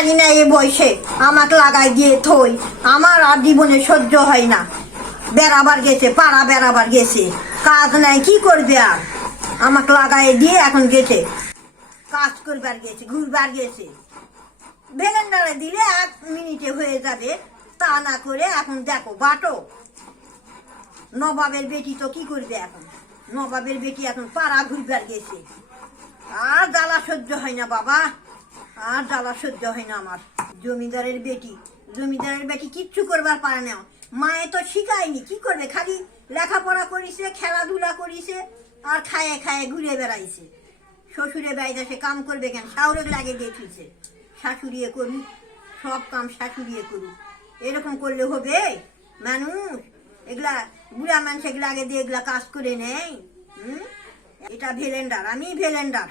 পারি না এ বয়সে আমাকে লাগাই দিয়ে থই, আমার আর জীবনে সহ্য হয় না। বেড়াবার গেছে, পাড়া বেড়াবার গেছে, কাজ নাই, কি করবে আর, আমাকে লাগাই দিয়ে এখন গেছে, কাজ করবার গেছে, ঘুরবার গেছে। ভেলেন্ডারে দিলে 1 মিনিটে হয়ে যাবে, তা না করে এখন দেখো বাটো। নবাবের বেটি তো কি করবে এখন, নবাবের বেটি এখন পাড়া ঘুরবার গেছে। আর জ্বালা সহ্য হয় না বাবা, আর জ্বালা সহ্য হয় না আমার। জমিদারের বেটি কিচ্ছু করবার পারে না, মায়ে তো শিখায়নি, কি করবে, খালি লেখাপড়া করিছে, খেলাধুলা করিছে, আর খায়ে খায়ে ঘুরে বেড়াইছে। শ্বশুরে বাড়িতে সে কাম করবে কেন, শাওরে লাগে দিয়ে থুইছে, শাশুড়িয়ে করুক, সব কাম শাশুড়িয়ে করুক। এরকম করলে হবে মানুষ? এগুলা বুড়া মানুষ এগুলা আগে দিয়ে এগুলা কাজ করে নেই। এটা ভেলেন্ডার, আমি ভেলেন্ডার।